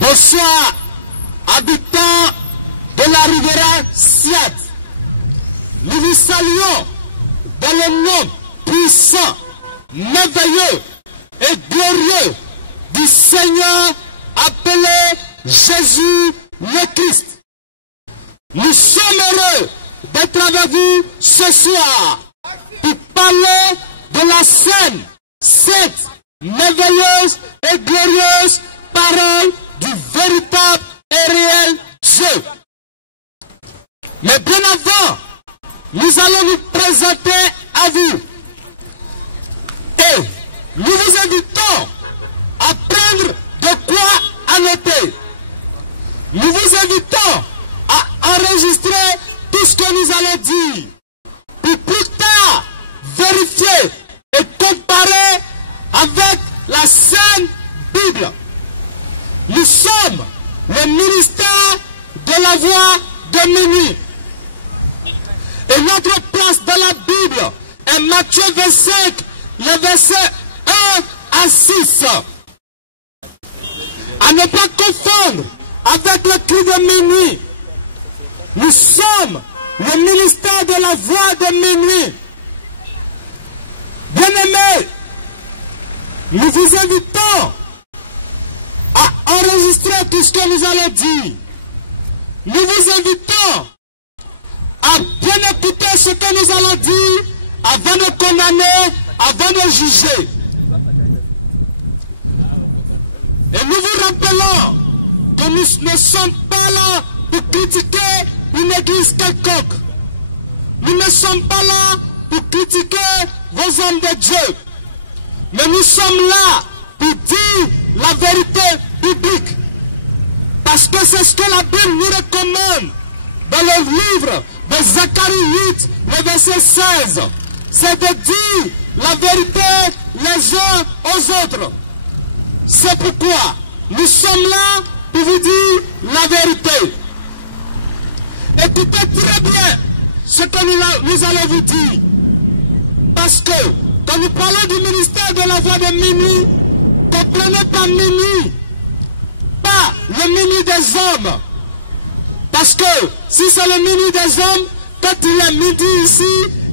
Bonsoir, habitants de la Riviera Siad. Nous vous saluons dans le nom puissant, merveilleux et glorieux du Seigneur appelé Jésus le Christ. Nous sommes heureux d'être avec vous ce soir pour parler de la sainte, sainte, merveilleuse et glorieuse parole du véritable et réel Dieu. Mais bien avant, nous allons nous présenter à vous. Et nous vous invitons à prendre de quoi annoter. Nous vous invitons à enregistrer tout ce que nous allons dire pour plus tard vérifier et comparer avec la Sainte Bible. Nous sommes le ministère de la voix de minuit. Et notre place dans la Bible est Matthieu 25, le verset 1 à 6. À ne pas confondre avec le cri de minuit. Nous sommes le ministère de la voix de minuit. Bien-aimés, nous vous invitons à enregistrer tout ce que nous allons dire. Nous vous invitons à bien écouter ce que nous allons dire avant de condamner, avant de juger. Et nous vous rappelons que nous ne sommes pas là pour critiquer une église quelconque. Nous ne sommes pas là pour critiquer vos hommes de Dieu. Mais nous sommes là pour dire la vérité biblique. Parce que c'est ce que la Bible nous recommande dans le livre de Zacharie 8, le verset 16. C'est de dire la vérité les uns aux autres. C'est pourquoi nous sommes là pour vous dire la vérité. Écoutez très bien ce que nous allons vous dire. Parce que quand nous parlons du ministère de la voix de minuit, comprenez pas minuit, pas le minuit des hommes. Parce que si c'est le minuit des hommes, quand il est midi ici,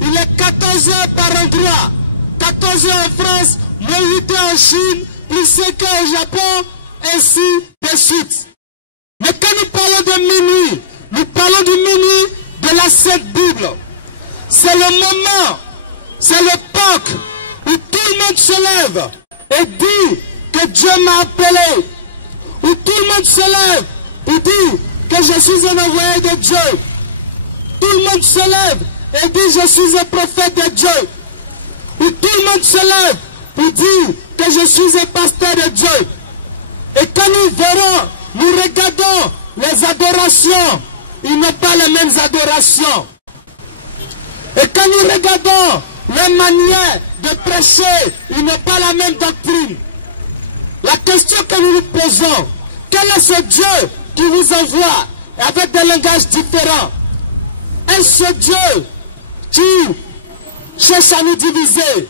il est 14 heures par endroit. 14 heures en France, moins 8 heures en Chine, plus 5 heures au Japon, ainsi de suite. Mais quand nous parlons de minuit, nous parlons du minuit de la Sainte Bible. C'est le moment, c'est l'époque où tout le monde se lève et dit que Dieu m'a appelé. Où tout le monde se lève et dit que je suis un envoyé de Dieu. Tout le monde se lève et dit je suis un prophète de Dieu. Où tout le monde se lève pour dire que je suis un pasteur de Dieu. Et quand nous verrons, nous regardons les adorations, ils n'ont pas les mêmes adorations. Et quand nous regardons les manières de prêcher, ils n'ont pas la même doctrine. La question que nous nous posons, quel est ce Dieu qui vous envoie avec des langages différents? Est-ce ce Dieu qui cherche à nous diviser?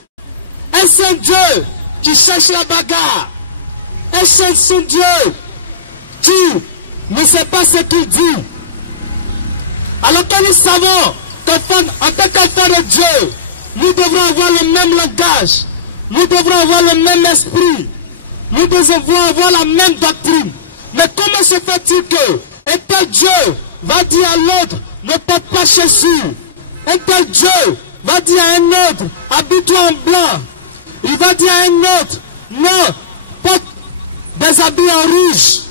Est-ce un Dieu qui cherche la bagarre? Est-ce un Dieu qui ne sait pas ce qu'il dit? Alors que nous savons qu'en tant qu'enfants de Dieu, nous devrons avoir le même langage, nous devrons avoir le même esprit, nous devrons avoir la même doctrine. Mais comment se fait-il que un tel Dieu va dire à l'autre, ne porte pas chaussures? Un tel Dieu va dire à un autre, habille-toi en blanc. Il va dire à un autre, non, porte des habits en rouge.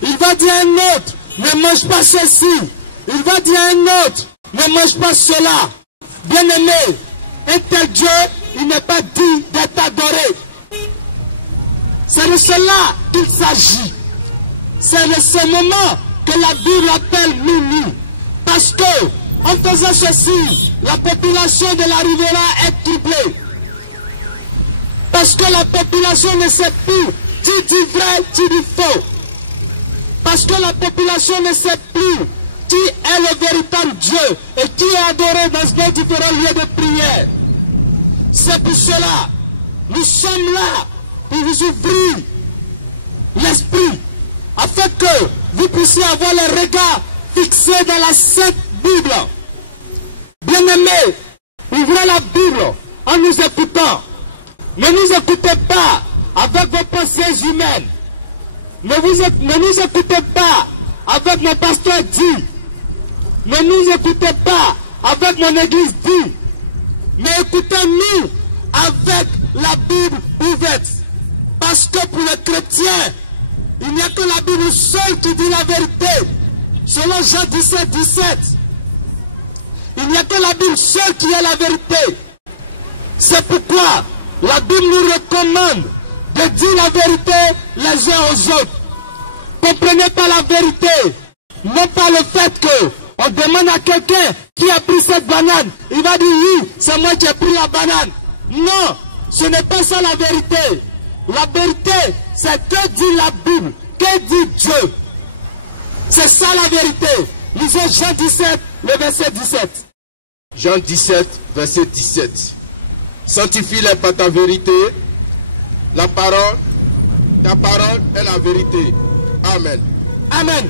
Il va dire à un autre, ne mange pas ceci. Il va dire à un autre, ne mange pas cela. Bien-aimé, un tel Dieu, il n'est pas dit d'être adoré. C'est de cela qu'il s'agit. C'est de ce moment que la Bible appelle minuit. Parce que, en faisant ceci, la population de la Riviera est troublée. Parce que la population ne sait plus qui dit vrai, qui dit faux. Parce que la population ne sait plus qui est le véritable Dieu et qui est adoré dans nos différents lieux de prière. C'est pour cela, nous sommes là pour vous ouvrir l'esprit, afin afin que vous puissiez avoir le regard fixé dans la Sainte Bible. Bien-aimés, ouvrez la Bible en nous écoutant. Ne nous écoutez pas avec vos pensées humaines. Ne nous écoutez pas avec mon pasteur dit. Ne nous écoutez pas avec mon église dit. Mais écoutez-nous avec la Bible ouverte. Parce que pour les chrétiens, il n'y a que la Bible seule qui dit la vérité. Selon Jean 17, 17. Il n'y a que la Bible seule qui est la vérité. C'est pourquoi la Bible nous recommande de dire la vérité les uns aux autres. Comprenez pas la vérité. Non pas le fait que on demande à quelqu'un qui a pris cette banane. Il va dire oui, c'est moi qui ai pris la banane. Non, ce n'est pas ça la vérité. La vérité, c'est que dit la Bible, que dit Dieu. C'est ça la vérité. Lisez Jean 17, le verset 17. Jean 17, verset 17. Sanctifie-les par ta vérité. Ta parole est la vérité. Amen. Amen.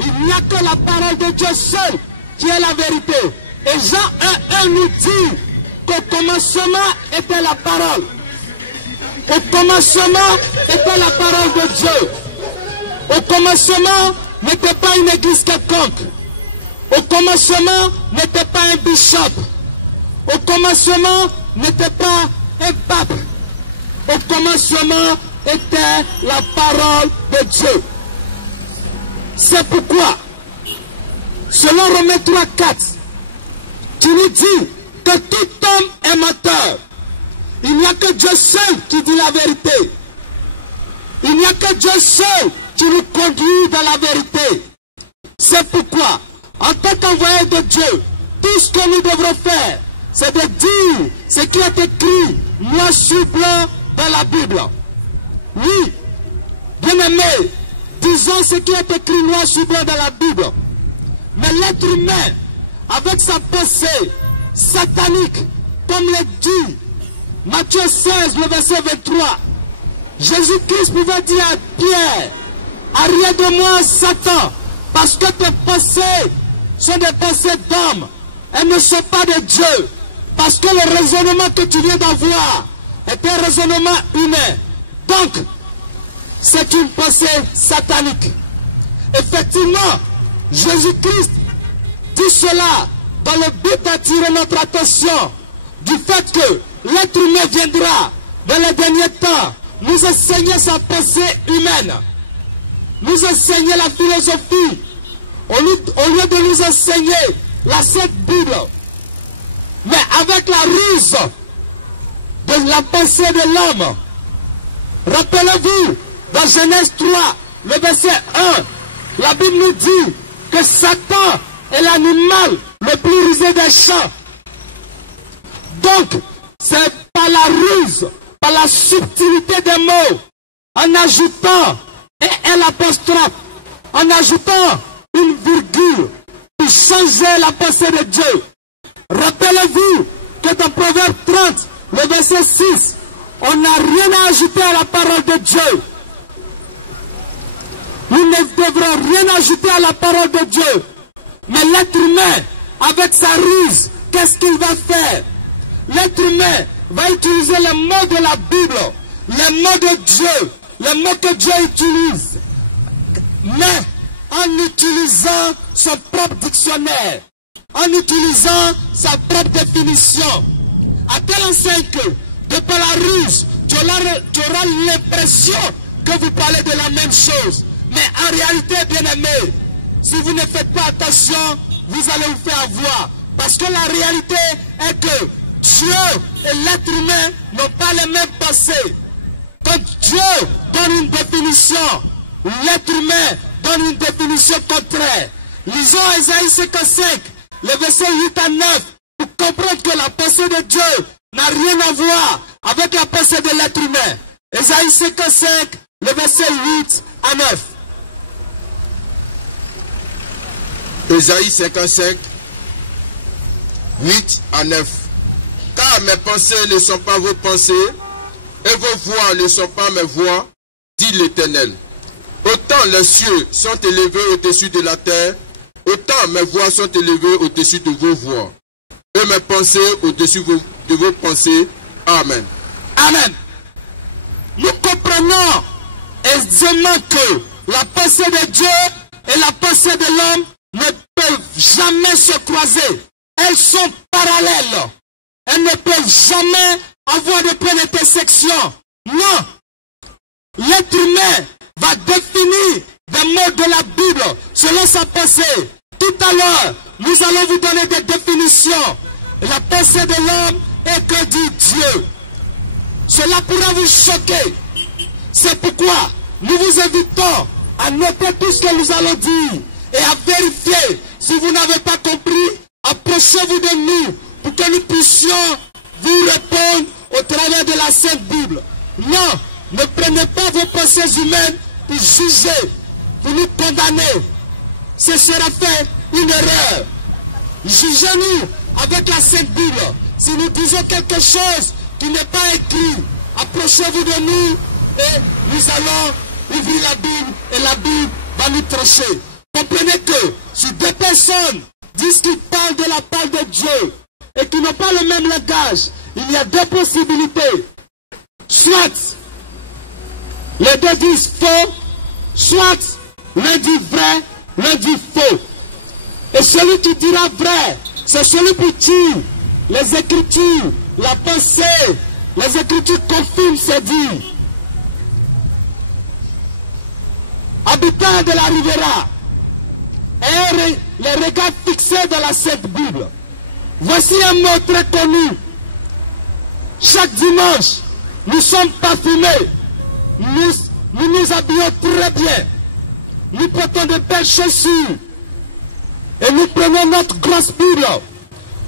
Il n'y a que la parole de Dieu seule qui est la vérité. Et Jean 1 nous dit qu'au commencement était la parole. Au commencement était la parole de Dieu. Au commencement n'était pas une église quelconque. Au commencement n'était pas un bishop. Au commencement n'était pas un pape. Au commencement était la parole de Dieu. C'est pourquoi, selon Romains 3, 4, qui nous dit que tout homme est menteur. Il n'y a que Dieu seul qui dit la vérité. Il n'y a que Dieu seul qui nous conduit dans la vérité. C'est pourquoi, en tant qu'envoyé de Dieu, tout ce que nous devrons faire, c'est de dire ce qui est écrit noir sur blanc dans la Bible. Oui, bien-aimés, disons ce qui est écrit noir sur blanc dans la Bible. Mais l'être humain, avec sa pensée satanique, comme le dit Matthieu 16, le verset 23, Jésus-Christ pouvait dire à Pierre, arrière de moi, Satan, parce que tes pensées sont des pensées d'homme, elles ne sont pas de Dieu, parce que le raisonnement que tu viens d'avoir est un raisonnement humain. Donc, c'est une pensée satanique. Effectivement, Jésus-Christ dit cela dans le but d'attirer notre attention du fait que l'être humain viendra dans les derniers temps nous enseigner sa pensée humaine, nous enseigner la philosophie, au lieu de nous enseigner la Sainte Bible, mais avec la ruse de la pensée de l'homme. Rappelez-vous, dans Genèse 3, le verset 1, la Bible nous dit que Satan est l'animal le plus rusé des champs. Donc, c'est par la ruse, par la subtilité des mots, en ajoutant un apostrophe, en ajoutant une virgule, pour changer la pensée de Dieu. Rappelez-vous que dans Proverbe 30, le verset 6, on n'a rien à ajouter à la parole de Dieu. Nous ne devrons rien ajouter à la parole de Dieu. Mais l'être humain, avec sa ruse, qu'est-ce qu'il va faire? L'être humain va utiliser les mots de la Bible, les mots de Dieu, les mots que Dieu utilise, mais en utilisant son propre dictionnaire, en utilisant sa propre définition. À telle enseigne que, de par la ruse, tu auras l'impression que vous parlez de la même chose. Mais en réalité, bien-aimés, si vous ne faites pas attention, vous allez vous faire avoir. Parce que la réalité est que Dieu et l'être humain n'ont pas les mêmes pensées. Quand Dieu donne une définition, l'être humain donne une définition contraire. Lisons Ésaïe 55, les versets 8 à 9, pour comprendre que la pensée de Dieu n'a rien à voir avec la pensée de l'être humain. Ésaïe 55, le verset 8 à 9. Ésaïe 55, 8 à 9. Car mes pensées ne sont pas vos pensées, et vos voix ne sont pas mes voix, dit l'Éternel. Autant les cieux sont élevés au-dessus de la terre, autant mes voix sont élevées au-dessus de vos voix, et mes pensées au-dessus de vos pensées. Amen. Amen. Nous comprenons aisément que la pensée de Dieu et la pensée de l'homme ne peuvent jamais se croiser. Elles sont parallèles. Elles ne peuvent jamais avoir de point d'intersection. Non. L'être humain va définir des mots de la Bible selon sa pensée. Tout à l'heure, nous allons vous donner des définitions. La pensée de l'homme est que dit Dieu. Cela pourra vous choquer. C'est pourquoi nous vous invitons à noter tout ce que nous allons dire et à vérifier. Si vous n'avez pas compris, approchez-vous de nous pour que nous puissions vous répondre au travers de la Sainte Bible. Non, ne prenez pas vos pensées humaines pour juger, pour nous condamner. Ce sera fait une erreur. Jugez-nous avec la Sainte Bible. Si nous disons quelque chose qui n'est pas écrit, approchez-vous de nous et nous allons ouvrir la Bible et la Bible va nous trancher. Comprenez que si deux personnes disent qu'ils parlent de la parole de Dieu et qu'ils n'ont pas le même langage, il y a deux possibilités. Soit les deux disent faux, soit l'un dit vrai, l'un dit faux. Et celui qui dira vrai, c'est celui pour qui les Écritures, la pensée, les Écritures confirment ces dires. Habitants de la Riviera, et les regards fixés dans la Sainte Bible. Voici un mot très connu. Chaque dimanche, nous sommes parfumés. Nous nous habillons très bien. Nous portons de belles chaussures. Et nous prenons notre grosse Bible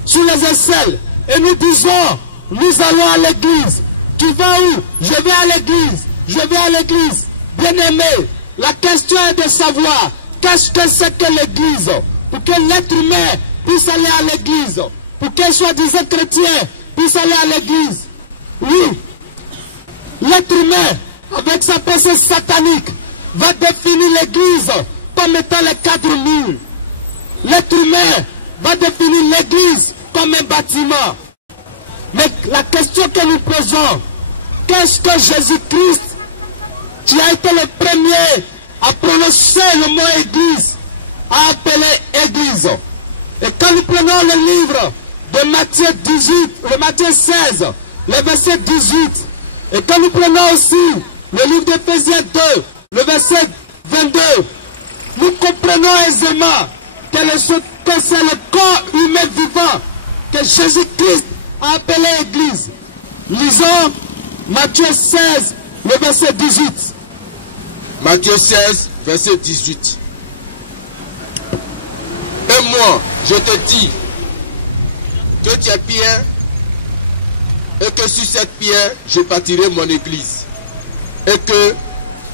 sous les aisselles. Et nous disons, nous allons à l'église. Tu vas où? Je vais à l'église. Je vais à l'église. Bien-aimé, la question est de savoir qu'est-ce que c'est que l'église? Pour que l'être humain puisse aller à l'église. Pour qu'un soi-disant chrétien puisse aller à l'église. Oui, l'être humain, avec sa pensée satanique, va définir l'église comme étant les quatre murs. L'être humain va définir l'église comme un bâtiment. Mais la question que nous posons, qu'est-ce que Jésus-Christ, qui a été le premier à prononcer le mot église, a appelé église? Et quand nous prenons le livre de Matthieu 18, le Matthieu 16, le verset 18, et quand nous prenons aussi le livre d'Éphésiens 2, le verset 22, nous comprenons aisément que c'est le corps humain vivant que Jésus-Christ a appelé église. Lisons Matthieu 16, le verset 18. Matthieu 16, verset 18. Et moi, je te dis que tu es pierre et que sur cette pierre, je bâtirai mon église. Et que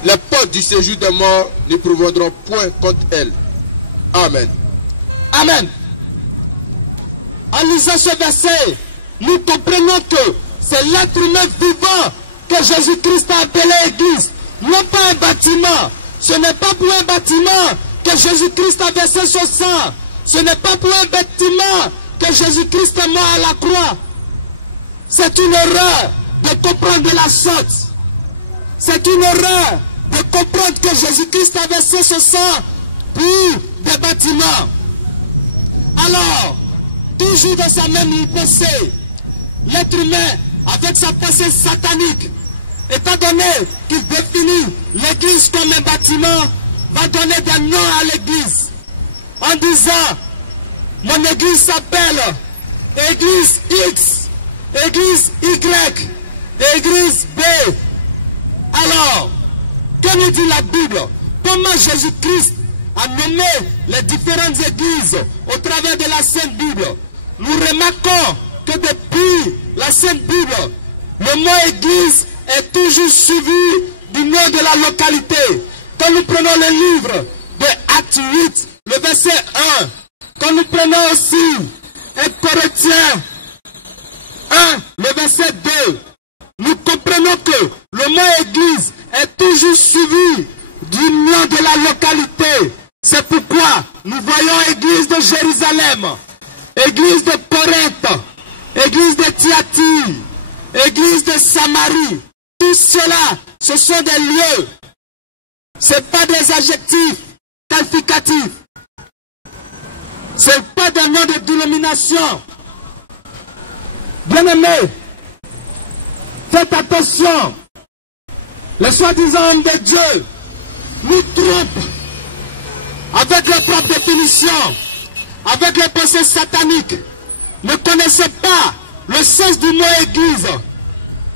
les portes du séjour des morts ne prévaudront point contre elle. Amen. Amen. En lisant ce verset, nous comprenons que c'est l'être humain vivant que Jésus-Christ a appelé église. Non pas un bâtiment. Ce n'est pas pour un bâtiment que Jésus-Christ a versé son sang. Ce n'est pas pour un bâtiment que Jésus-Christ est mort à la croix. C'est une erreur de comprendre de la sorte. C'est une erreur de comprendre que Jésus-Christ a versé son sang pour des bâtiments. Alors, toujours dans sa même pensée, l'être humain, avec sa pensée satanique, étant donné qu'il définit l'église comme un bâtiment, va donner des noms à l'église. En disant, mon église s'appelle église X, église Y, église B. Alors, que nous dit la Bible? Comment Jésus-Christ a nommé les différentes églises au travers de la Sainte Bible? Nous remarquons que depuis la Sainte Bible, le mot église est toujours suivi du nom de la localité. Quand nous prenons le livre de Actes 8, le verset 1, quand nous prenons aussi 1 Corinthiens 1, le verset 2, nous comprenons que le mot église est toujours suivi d'union de la localité. C'est pourquoi nous voyons Église de Jérusalem, Église de Corinthe, Église de Thyatire, Église de Samarie. Tout cela, ce sont des lieux. Ce n'est pas des adjectifs qualificatifs. Ce n'est pas des noms de dénomination. Bien-aimés, faites attention. Les soi-disant hommes de Dieu nous trompent avec leur propre définition, avec les pensées sataniques. Ne connaissez pas le sens du mot église.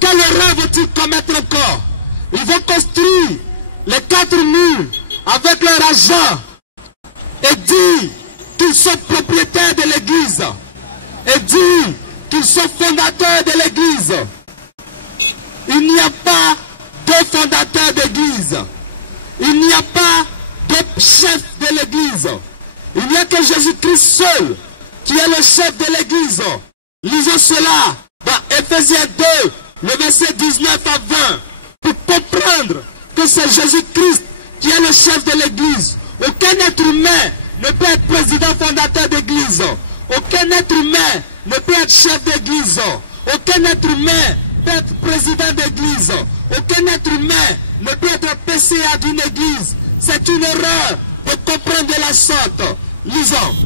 Quelle erreur vont-ils commettre encore? Ils vont construire les 4 murs avec leur argent et dire qu'ils sont propriétaires de l'église et dire qu'ils sont fondateurs de l'église. Il n'y a pas de fondateurs d'église. Il n'y a pas de chef de l'église. Il n'y a que Jésus-Christ seul qui est le chef de l'église. Lisons cela dans Éphésiens 2, le verset 19 à 20, pour comprendre que c'est Jésus-Christ qui est le chef de l'église. Aucun être humain ne peut être président fondateur d'église. Aucun être humain ne peut être chef d'église. Aucun être humain peut être président d'église. Aucun être humain ne peut être PCA d'une église. C'est une erreur de comprendre de la sorte. Lisons.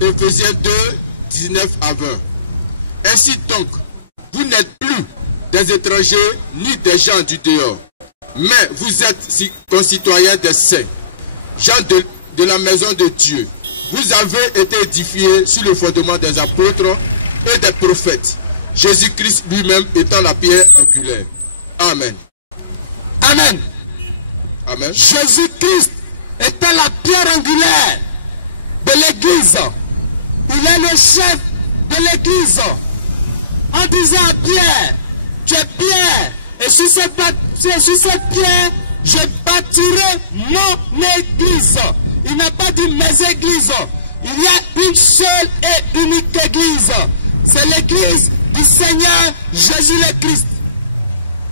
Éphésiens 2, 19 à 20. Ainsi donc, vous n'êtes plus des étrangers ni des gens du dehors, mais vous êtes concitoyens des saints, gens de la maison de Dieu. Vous avez été édifiés sur le fondement des apôtres et des prophètes, Jésus-Christ lui-même étant la pierre angulaire. Amen. Amen. Amen. Jésus-Christ était la pierre angulaire de l'église. Il est le chef de l'église. En disant à Pierre, tu es Pierre, et sur cette pierre, je bâtirai mon église. Il n'a pas dit mes églises. Il y a une seule et unique église. C'est l'église du Seigneur Jésus le Christ.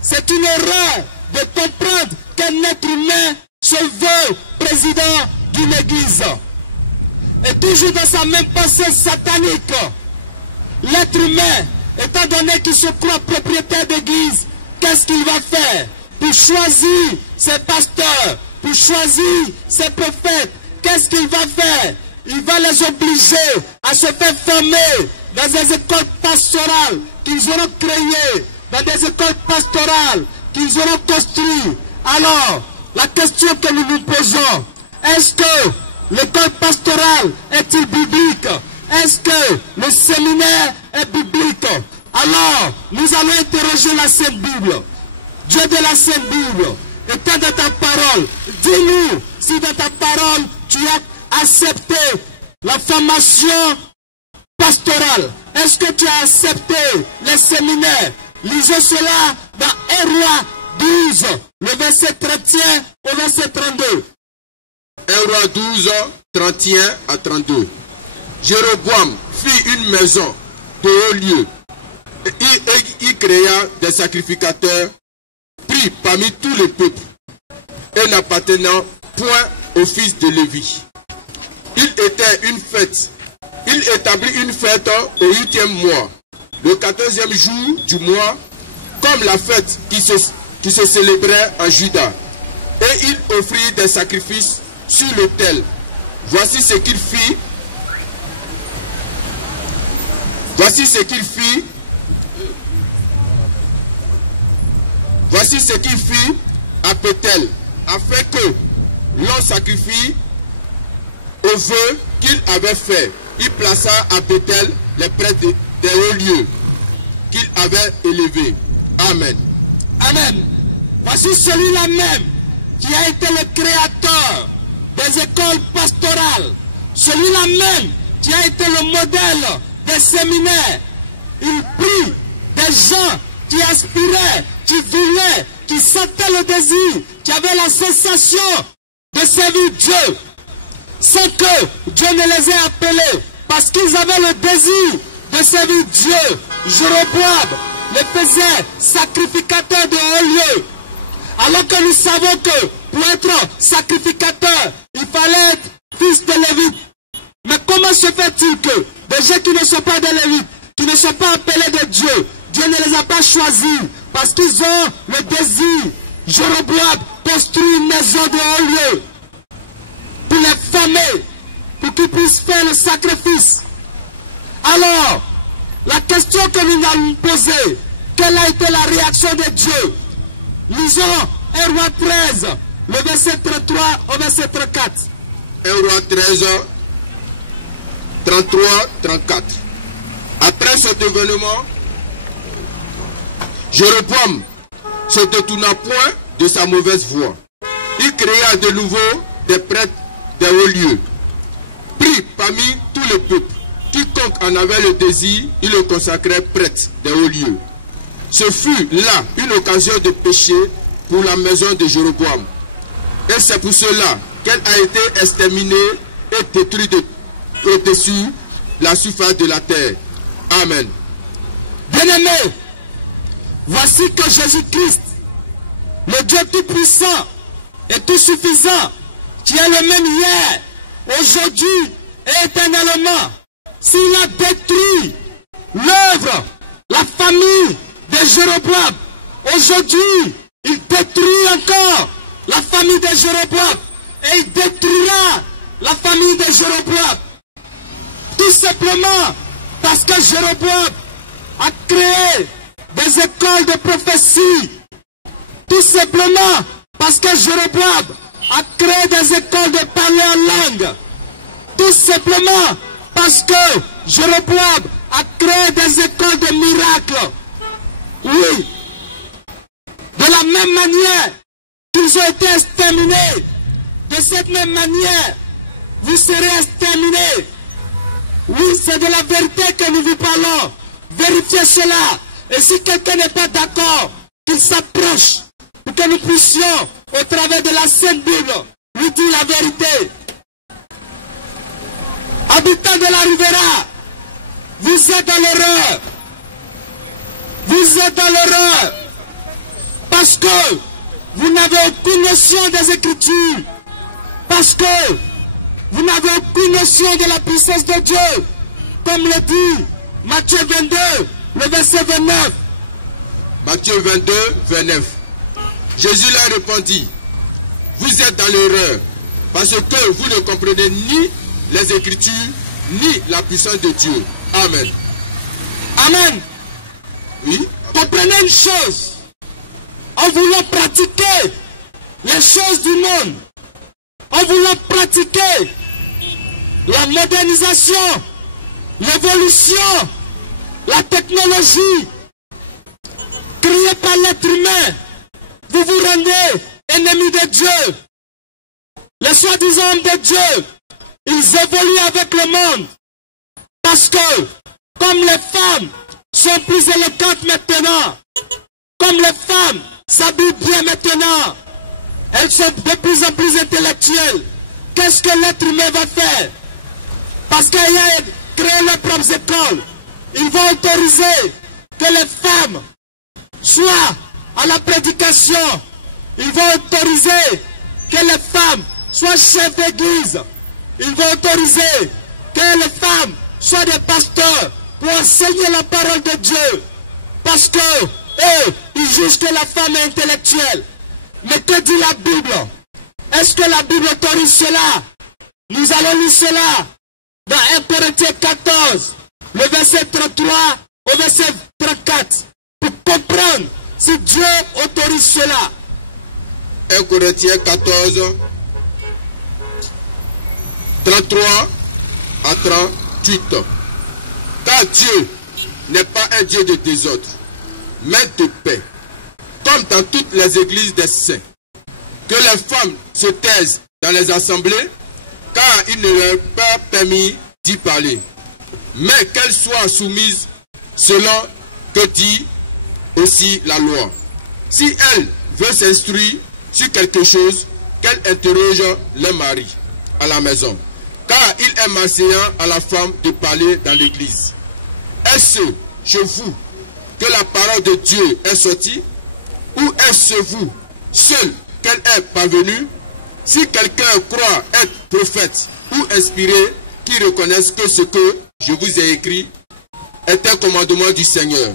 C'est une erreur de comprendre qu'un être humain se veut président d'une église. Et toujours dans sa même pensée satanique, l'être humain, étant donné qu'il se croit propriétaire d'église, qu'est-ce qu'il va faire? Pour choisir ses pasteurs, pour choisir ses prophètes, qu'est-ce qu'il va faire? Il va les obliger à se faire former dans des écoles pastorales qu'ils auront créées, dans des écoles pastorales qu'ils auront construites. Alors, la question que nous nous posons, est-ce que l'école pastorale est-il biblique? Est-ce que le séminaire est biblique? Alors, nous allons interroger la Sainte Bible. Dieu de la Sainte Bible, étant dans ta parole, dis-nous si dans ta parole tu as accepté la formation pastorale. Est-ce que tu as accepté les séminaires? Lisons cela dans 1 Roi 12, le verset 31 au verset 32. 1 Roi 12, 31 à 32. Jéroboam fit une maison de haut lieu. Il créa des sacrificateurs pris parmi tous les peuples et n'appartenant point au fils de Lévi. Il établit une fête au 8e mois, le 14e jour du mois, comme la fête qui se célébrait en Juda. Et il offrit des sacrifices sur l'autel. Voici ce qu'il fit. Voici ce qu'il fit à Bethel, afin que l'on sacrifie au vœu qu'il avait fait. Il plaça à Bethel les prêtres des hauts lieux qu'il avait élevés. Amen. Amen. Voici celui-là même qui a été le créateur des écoles pastorales. Celui-là même qui a été le modèle des séminaires. Il prit des gens qui aspiraient, qui voulaient, qui sentaient le désir, qui avaient la sensation de servir Dieu, sans que Dieu ne les ait appelés, parce qu'ils avaient le désir de servir Dieu. Jéroboam les faisait sacrificateurs de haut lieu. Alors que nous savons que pour être sacrificateur, il fallait être fils de Lévite. Mais comment se fait-il que des gens qui ne sont pas des Lévites, qui ne sont pas appelés de Dieu, Dieu ne les a pas choisis parce qu'ils ont le désir. Jéroboam construit une maison de haut lieu pour les familles, pour qu'ils puissent faire le sacrifice. Alors, la question que nous allons poser, quelle a été la réaction de Dieu? Lisons 1 Roi 13, le verset 33 au verset 34. 1 Roi 13, 33, 34. Après cet événement, Jéroboam se détourna point de sa mauvaise voie. Il créa de nouveau des prêtres des hauts lieux. Pris parmi tout le peuple, quiconque en avait le désir, il le consacrait prêtre des hauts lieux. Ce fut là une occasion de péché pour la maison de Jéroboam. Et c'est pour cela qu'elle a été exterminée et détruite au-dessus la surface de la terre. Amen. Bien-aimés, voici que Jésus-Christ, le Dieu tout-puissant et tout-suffisant, qui est le même hier, aujourd'hui et éternellement, s'il a détruit l'œuvre, la famille de Jéroboam, aujourd'hui, il détruit encore la famille de Jéroboam et il détruira la famille de Jéroboam. Tout simplement parce que Jéroboam a créé des écoles de prophétie. Tout simplement parce que Jéroboam a créé des écoles de parler en langue. Tout simplement parce que Jéroboam a créé des écoles de miracles. Oui. De la même manière qu'ils ont été exterminés, de cette même manière, vous serez exterminés. Oui, c'est de la vérité que nous vous parlons. Vérifiez cela. Et si quelqu'un n'est pas d'accord, qu'il s'approche pour que nous puissions, au travers de la Sainte Bible, lui dire la vérité. Habitants de la Riviera, vous êtes dans l'erreur. Vous êtes dans l'erreur. Parce que vous n'avez aucune notion des Écritures. Parce que vous n'avez aucune notion de la puissance de Dieu. Comme le dit Matthieu 22, le verset 29. Matthieu 22, 29. Jésus leur répondit, vous êtes dans l'erreur, parce que vous ne comprenez ni les Écritures, ni la puissance de Dieu. Amen. Amen. Oui. Comprenez une chose. En voulant pratiquer les choses du monde, en voulant pratiquer la modernisation, l'évolution, la technologie créée par l'être humain, vous vous rendez ennemis de Dieu. Les soi-disant hommes de Dieu, ils évoluent avec le monde. Parce que, comme les femmes sont plus éloquentes maintenant, comme les femmes s'habillent bien maintenant, elles sont de plus en plus intellectuelles. Qu'est-ce que l'être humain va faire? Parce qu'ils ont créé leurs propres écoles, ils vont autoriser que les femmes soient à la prédication. Ils vont autoriser que les femmes soient chefs d'église. Ils vont autoriser que les femmes soient des pasteurs pour enseigner la parole de Dieu. Parce que eux, ils jugent que la femme est intellectuelle. Mais que dit la Bible? Est-ce que la Bible autorise cela? Nous allons lire cela dans 1 Corinthiens 14, le verset 33 au verset 34, pour comprendre si Dieu autorise cela. 1 Corinthiens 14, 33 à 38. Car Dieu n'est pas un Dieu de désordre, mais de paix, comme dans toutes les églises des saints. Que les femmes se taisent dans les assemblées, car il ne leur est pas permis d'y parler, mais qu'elles soient soumises selon que dit aussi la loi. Si elle veut s'instruire sur quelque chose, qu'elle interroge le mari à la maison, car il est malséant à la femme de parler dans l'église. Est-ce chez vous que la parole de Dieu est sortie, ou est-ce vous seul laquelle est parvenue, si quelqu'un croit être prophète ou inspiré, qu'il reconnaisse que ce que je vous ai écrit est un commandement du Seigneur.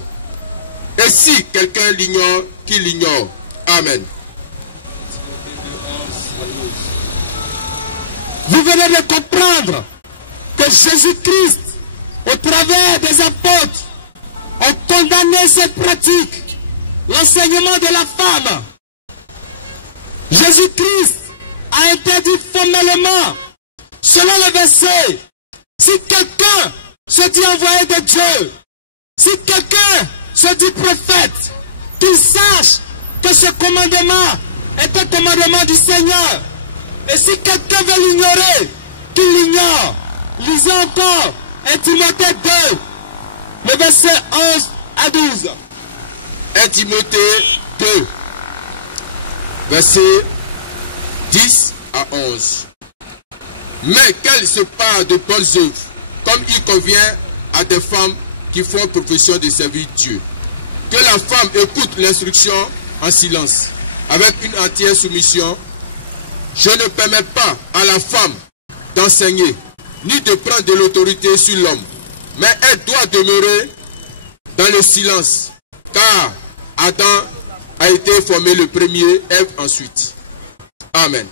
Et si quelqu'un l'ignore, qu'il l'ignore. Amen. Vous venez de comprendre que Jésus-Christ, au travers des apôtres, a condamné cette pratique, l'enseignement de la femme. Jésus-Christ a interdit formellement, selon le verset, si quelqu'un se dit envoyé de Dieu, si quelqu'un se dit prophète, qu'il sache que ce commandement est un commandement du Seigneur. Et si quelqu'un veut l'ignorer, qu'il l'ignore. Lisons encore 1 Timothée 2, le verset 11 à 12. 1 Timothée 2, verset 10 à 11. Mais qu'elle se parle de bonnes œuvres, comme il convient à des femmes qui font profession de servir Dieu. Que la femme écoute l'instruction en silence, avec une entière soumission. Je ne permets pas à la femme d'enseigner, ni de prendre de l'autorité sur l'homme, mais elle doit demeurer dans le silence, car Adam a été formé le premier, Ève ensuite. Amen.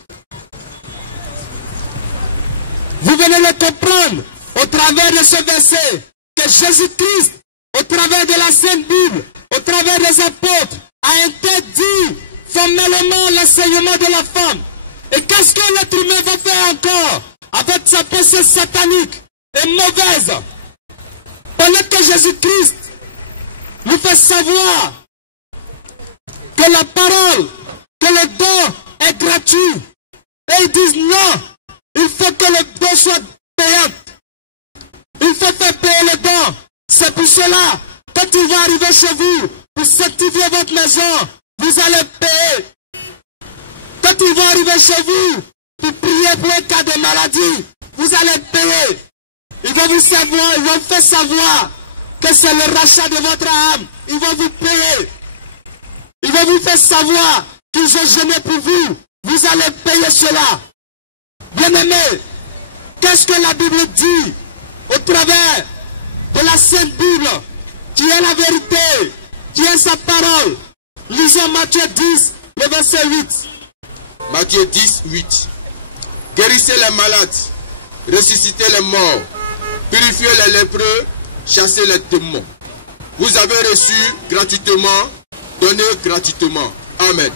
Vous venez de comprendre, au travers de ce verset, que Jésus-Christ, au travers de la Sainte Bible, au travers des apôtres, a interdit formellement l'enseignement de la femme. Et qu'est-ce que l'être humain va faire encore avec sa pensée satanique et mauvaise? Pendant que Jésus-Christ nous fait savoir que la parole, que le don est gratuit. Et ils disent non, il faut que le don soit payant. Il faut faire payer le don. C'est pour cela, quand il va arriver chez vous, pour sanctifier votre maison, vous allez payer. Quand il va arriver chez vous, pour prier pour un cas de maladie, vous allez payer. Ils vont vous savoir, ils vont vous faire savoir que c'est le rachat de votre âme. Ils vont vous payer. Ils vont vous faire savoir qu'ils ont jeûné pour vous. Vous allez payer cela. Bien-aimés, qu'est-ce que la Bible dit au travers de la Sainte Bible, qui est la vérité, qui est sa parole? Lisons Matthieu 10, le verset 8. Matthieu 10, 8. Guérissez les malades, ressuscitez les morts, purifiez les lépreux, chassez les démons. Vous avez reçu gratuitement, donnez gratuitement. Amen.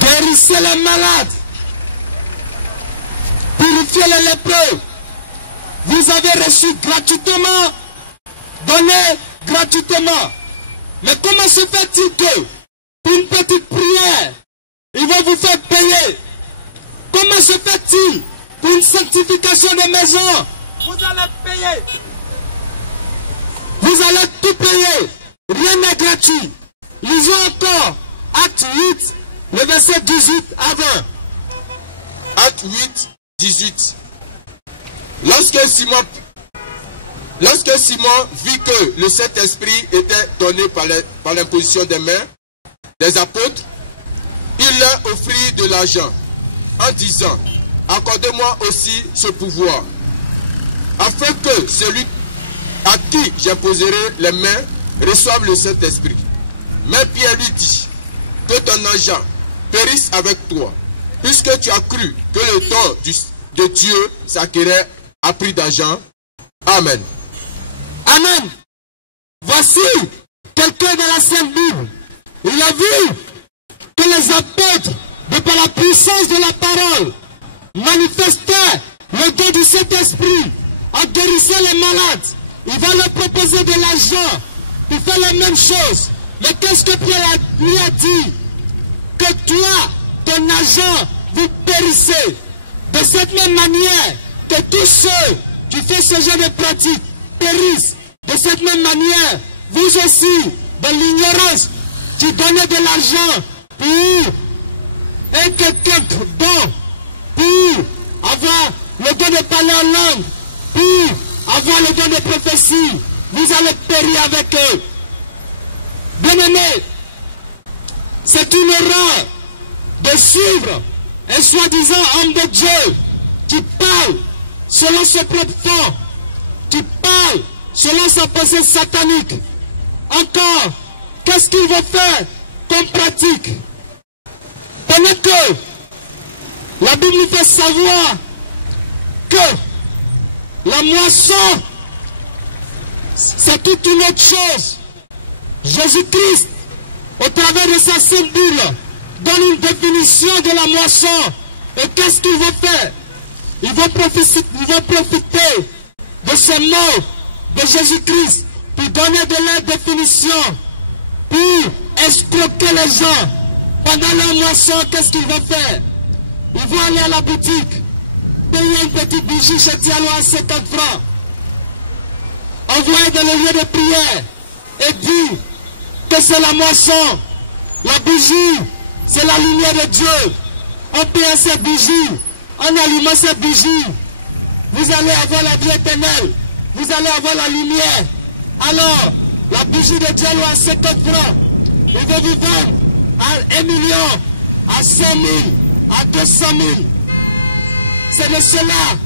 Guérissez les malades, purifiez les lépreux. Vous avez reçu gratuitement, donné gratuitement. Mais comment se fait-il que, pour une petite prière, ils vont vous faire payer? Comment se fait-il pour une sanctification de maison? Vous allez payer. Vous allez tout payer. Rien n'est gratuit. Lisons encore Acte 8, le verset 18 à 20. Acte 8, 18. Lorsque Simon vit que le Saint-Esprit était donné par l'imposition des mains des apôtres, il leur offrit de l'argent en disant, accordez-moi aussi ce pouvoir, afin que celui à qui j'imposerai les mains reçoive le Saint-Esprit. Mais Pierre lui dit, que ton argent périsse avec toi, puisque tu as cru que le don de Dieu s'acquérait à prix d'argent. Amen. Amen. Voici quelqu'un de la Sainte Bible. Il a vu que les apôtres, de par la puissance de la parole, manifestaient le don du Saint-Esprit en guérissant les malades. Il va leur proposer de l'argent pour faire la même chose. Mais qu'est-ce que Pierre lui a dit? Que toi, ton argent, vous périssez. De cette même manière que tous ceux qui font ce genre de pratique périssent. De cette même manière, vous aussi, de l'ignorance, qui donnez de l'argent pour un quelconque don, pour avoir le don de parler en langue, pour avoir le don de prophétie, vous allez périr avec eux. Bien-aimés, c'est une erreur de suivre un soi-disant homme de Dieu qui parle selon ses propres fonds, qui parle selon sa pensée satanique. Encore, qu'est-ce qu'il va faire comme pratique? Pendant que la Bible nous fait savoir que la moisson, c'est toute une autre chose. Jésus-Christ, au travers de sa sainte Bible, donne une définition de la moisson. Et qu'est-ce qu'il va faire? Il va profiter de ces mots de Jésus-Christ pour donner de la définition, pour escroquer les gens. Pendant leur moisson, qu'est-ce qu'ils vont faire? Ils vont aller à la boutique, payer une petite bougie chez Diallo à 50 francs, envoyer dans le lieu de prière et dire que c'est la moisson. La bougie, c'est la lumière de Dieu. En payant cette bougie, en allumant cette bougie, vous allez avoir la vie éternelle. Vous allez avoir la lumière. Alors, la bougie de Diallo à 50 francs, il va vous vendre à 1 million, à 100 000, à 200 000. C'est de cela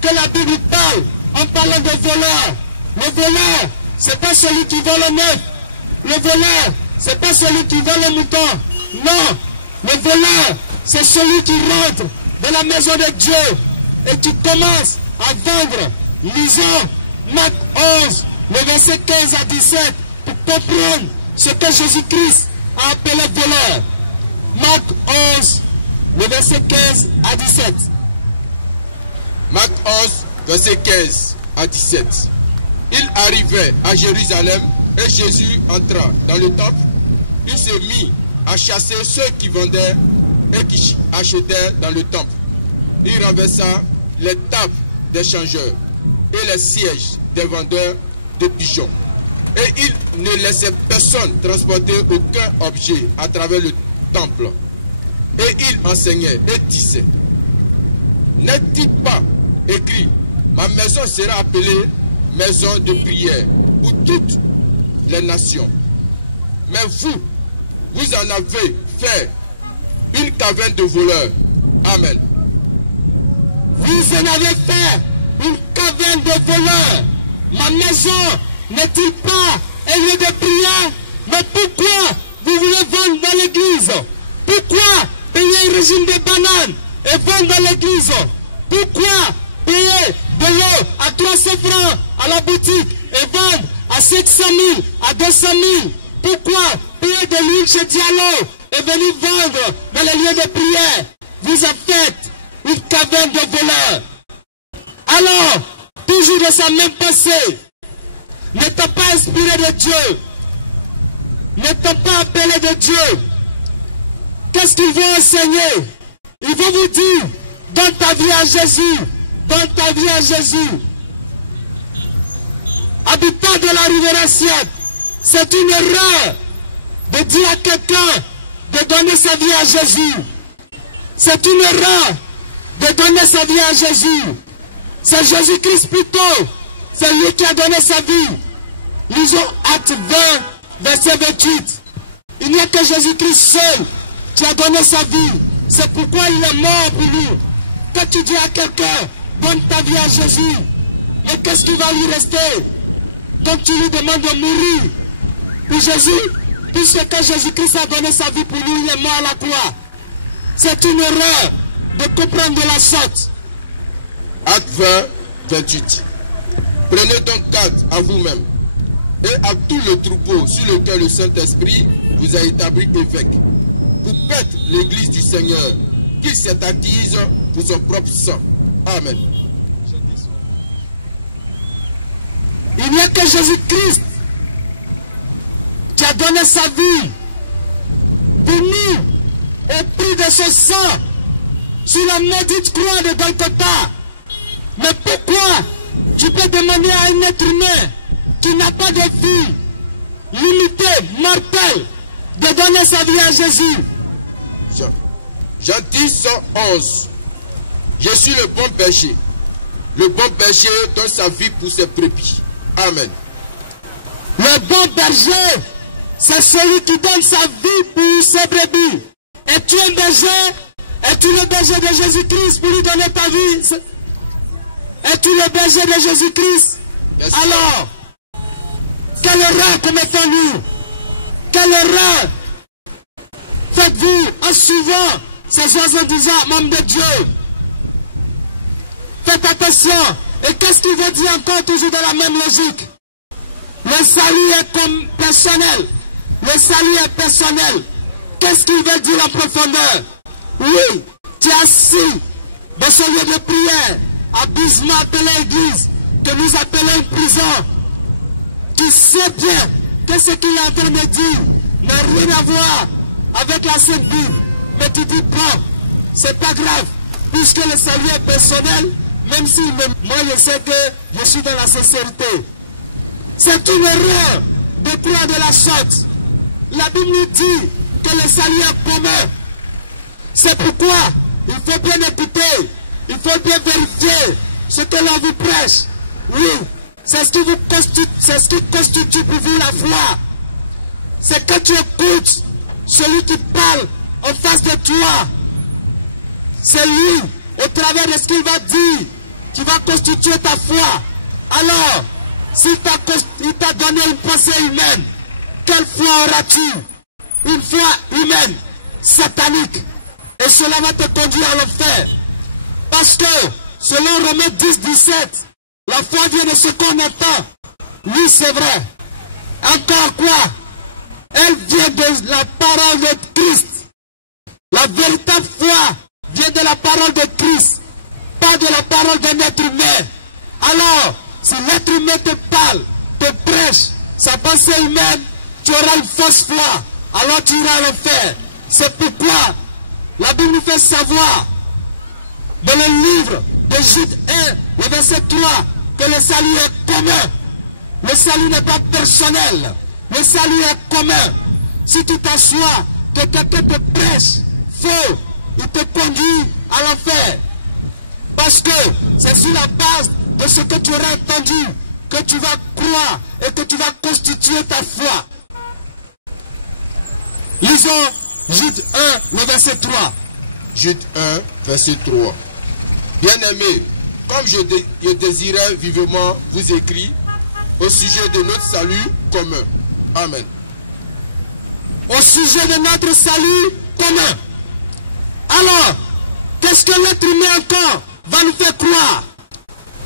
que la Bible parle en parlant de voleur. Le voleur, c'est pas celui qui vole le neuf. Le voleur, c'est pas celui qui vole le mouton. Non, le voleur, c'est celui qui rentre dans la maison de Dieu et qui commence à vendre. Lisons Marc 11, le verset 15 à 17, pour comprendre ce que Jésus-Christ a appelé voleur. Marc 11, le verset 15 à 17. Marc 11, verset 15 à 17. Il arrivait à Jérusalem et Jésus entra dans le temple. Il se mit à chasser ceux qui vendaient et qui achetaient dans le temple. Il renversa les tables des changeurs et les sièges des vendeurs de pigeons. Et il ne laissait personne transporter aucun objet à travers le temple. Et il enseignait et disait: n'est-il pas écrit, ma maison sera appelée maison de prière pour toutes les nations? Mais vous en avez fait une caverne de voleurs. Amen. Vous en avez fait une caverne de voleurs. Ma maison n'est-il pas un lieu de prière? Mais pourquoi vous voulez vendre dans l'église? Pourquoi payer un régime de bananes et vendre dans l'église? Pourquoi payer de l'eau à 300 francs à la boutique et vendre à 700 000, à 200 000? Pourquoi payer de l'huile chez Diallo et venir vendre dans les lieux de prière? Vous avez fait une caverne de voleurs. Alors, toujours de sa même pensée, n'étant pas inspiré de Dieu, n'étant pas appelé de Dieu, qu'est-ce qu'ils vont enseigner? Ils vont vous dire, donne ta vie à Jésus, donne ta vie à Jésus. Habitant de la Rivière, c'est une erreur de dire à quelqu'un de donner sa vie à Jésus. C'est une erreur de donner sa vie à Jésus. C'est Jésus-Christ plutôt. C'est lui qui a donné sa vie. Lisons Acte 20, verset 28. Il n'y a que Jésus-Christ seul qui a donné sa vie. C'est pourquoi il est mort pour nous. Quand tu dis à quelqu'un, donne ta vie à Jésus, mais qu'est-ce qui va lui rester? Donc tu lui demandes de mourir pour Jésus, puisque quand Jésus-Christ a donné sa vie pour nous, il est mort à la croix. C'est une erreur de comprendre de la sorte. Acte 20, 28. Prenez donc garde à vous-même et à tout le troupeau sur lequel le Saint-Esprit vous a établi évêque, pour paître l'église du Seigneur, qu'il s'est acquise pour son propre sang. Amen. Il n'y a que Jésus-Christ qui a donné sa vie pour nous au prix de son sang sur la maudite croix de Golgotha. Mais pourquoi tu peux demander à un être humain qui n'a pas de vie limitée, mortelle, de donner sa vie à Jésus? Jean 10, 111. Je suis le bon berger. Le bon berger donne sa vie pour ses brebis. Amen. Le bon berger, c'est celui qui donne sa vie pour ses brebis. Es-tu un berger? Es-tu le berger de Jésus-Christ pour lui donner ta vie? Es-tu le berger de Jésus-Christ? Alors, quelle erreur commettons-nous? Quelle erreur faites-vous en suivant ces oiseaux disant membre de Dieu? Faites attention. Et qu'est-ce qu'il veut dire encore toujours dans la même logique? Le salut est comme personnel. Le salut est personnel. Qu'est-ce qu'il veut dire en profondeur? Oui, tu es assis dans ce lieu de prière, abusement appelé église, que nous appelons une prison. Tu sais bien que ce qu'il est en train de dire n'a rien à voir avec la Sainte Bible. Mais tu dis, bon, c'est pas grave, puisque le salut est personnel, même si moi je sais que je suis dans la sincérité. C'est une erreur de croire de la sorte. La Bible nous dit que le salut est commun. C'est pourquoi il faut bien écouter, il faut bien vérifier ce que l'on vous prêche. Oui, c'est ce qui constitue pour vous la foi. C'est que tu écoutes celui qui parle en face de toi. C'est lui, au travers de ce qu'il va dire, qui va constituer ta foi. Alors, s'il t'a donné une pensée humaine, quelle foi auras-tu? Une foi humaine, satanique. Et cela va te conduire à l'enfer. Parce que, selon Romains 10, 17, la foi vient de ce qu'on entend. Oui, c'est vrai. Encore quoi? Elle vient de la parole de Christ. La véritable foi vient de la parole de Christ, pas de la parole d'un être humain. Alors, si l'être humain te parle, te prêche sa pensée humaine, tu auras une fausse foi. Alors tu iras à l'enfer. C'est pourquoi la Bible nous fait savoir, dans le livre de Jude 1, le verset 3, que le salut est commun. Le salut n'est pas personnel. Le salut est commun. Si tu t'assois que quelqu'un te prêche faux, il te conduit à l'enfer. Parce que c'est sur la base de ce que tu auras entendu que tu vas croire et que tu vas constituer ta foi. Lisons Jude 1, le verset 3. Jude 1, verset 3. Bien-aimés, comme je désirais vivement vous écrire au sujet de notre salut commun. Amen. Au sujet de notre salut commun. Alors, qu'est-ce que l'être humain encore va nous faire croire?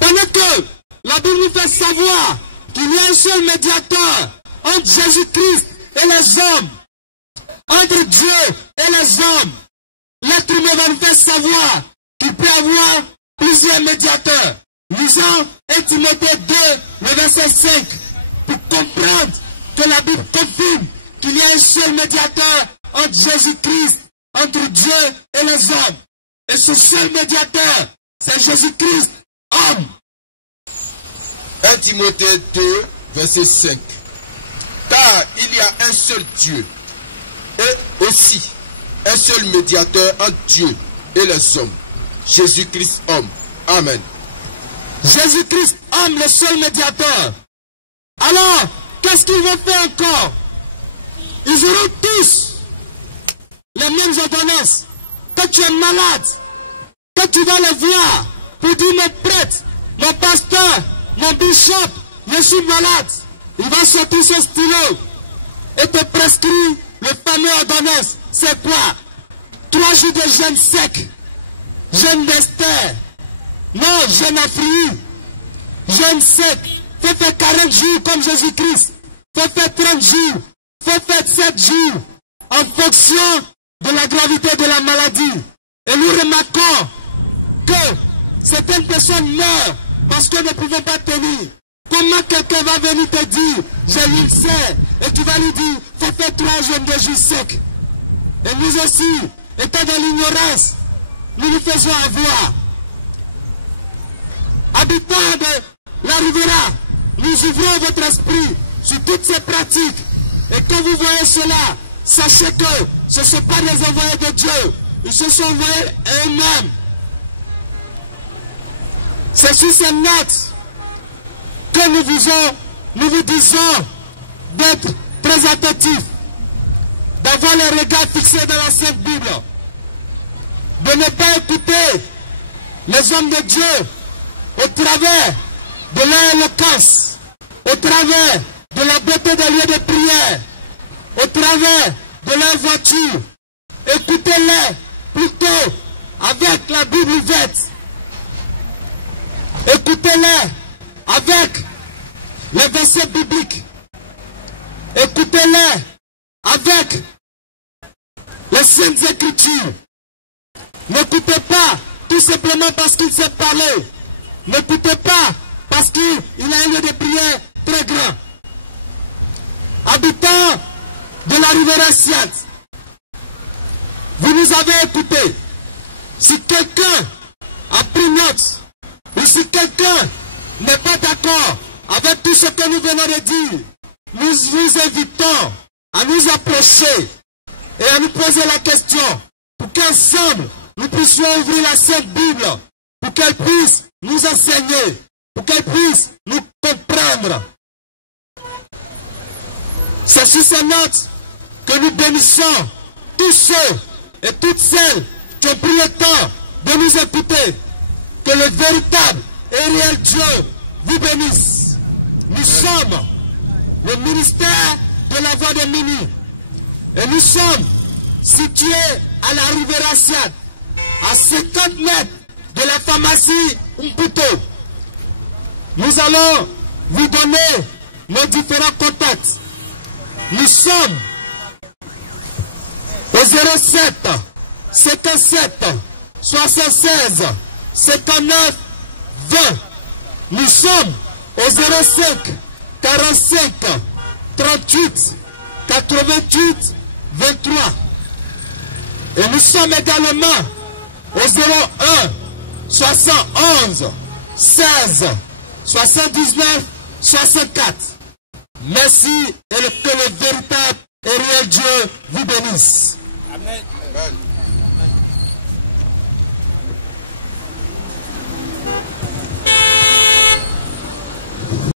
Pendant que la Bible nous fait savoir qu'il y a un seul médiateur entre Jésus-Christ et les hommes, entre Dieu et les hommes, l'être humain va nous faire savoir qu'il peut y avoir plusieurs médiateurs. Lisons 1 Timothée 2, le verset 5, pour comprendre que la Bible confirme qu'il y a un seul médiateur entre Jésus-Christ, entre Dieu et les hommes. Et ce seul médiateur, c'est Jésus-Christ, homme. 1 Timothée 2, verset 5. Car il y a un seul Dieu, et aussi un seul médiateur entre Dieu et les hommes, Jésus-Christ, homme. Amen. Jésus-Christ, homme, le seul médiateur. Alors, qu'est-ce qu'ils vont faire encore? Ils auront tous les mêmes ordonnances. Quand tu es malade, quand tu vas les voir pour dire mon prêtre, mon pasteur, mon bishop, je suis malade, il va sortir son stylo et te prescrire le fameux ordonnance. C'est quoi? 3 jours de jeûne sec, jeûne d'Esther, non, jeûne afrique, jeûne sec. Faut faire 40 jours comme Jésus-Christ, faut faire 30 jours, faut faire 7 jours en fonction de la gravité de la maladie. Et nous remarquons que certaines personnes meurent parce que ne pouvons pas tenir. Comment quelqu'un va venir te dire, j'ai l'ulcère, et tu vas lui dire, faut faire 3 jours de jours secs. Et nous aussi, étant dans l'ignorance, nous nous faisons avoir. Habitants de la Riviera, nous ouvrons votre esprit sur toutes ces pratiques. Et quand vous voyez cela, sachez que ce ne sont pas des envoyés de Dieu. Ils se sont envoyés eux-mêmes. C'est sur ces notes que nous vous disons d'être très attentifs, d'avoir les regards fixés dans la Sainte Bible, de ne pas écouter les hommes de Dieu au travers de leur éloquence, au travers de la beauté des lieux de prière, au travers de leur voiture. Écoutez-les plutôt avec la Bible ouverte. Écoutez-les avec les versets bibliques. Écoutez-les avec les Saintes Écritures. N'écoutez pas tout simplement parce qu'il sait parler. N'écoutez pas parce qu'il a un lieu de prière très grand. Habitants de la rivière Siat, vous nous avez écoutés. Si quelqu'un a pris note, ou si quelqu'un n'est pas d'accord avec tout ce que nous venons de dire, nous vous invitons à nous approcher et à nous poser la question pour qu'ensemble nous puissions ouvrir la Sainte Bible, pour qu'elle puisse nous enseigner, pour qu'elle puisse nous comprendre. C'est sur ces notes que nous bénissons tous ceux et toutes celles qui ont pris le temps de nous écouter. Que le véritable et réel Dieu vous bénisse. Nous sommes le ministère de la Voix de Minuit. Et nous sommes situés à la rivière Siat, à 50 mètres de la pharmacie Umputo. Nous allons vous donner nos différents contacts. Nous sommes au 07 57 76 59 20. Nous sommes au 05 45 38 88 23. Et nous sommes également au 01 71 16 79 64. Merci et que le véritable et réel Dieu vous bénisse. Amen.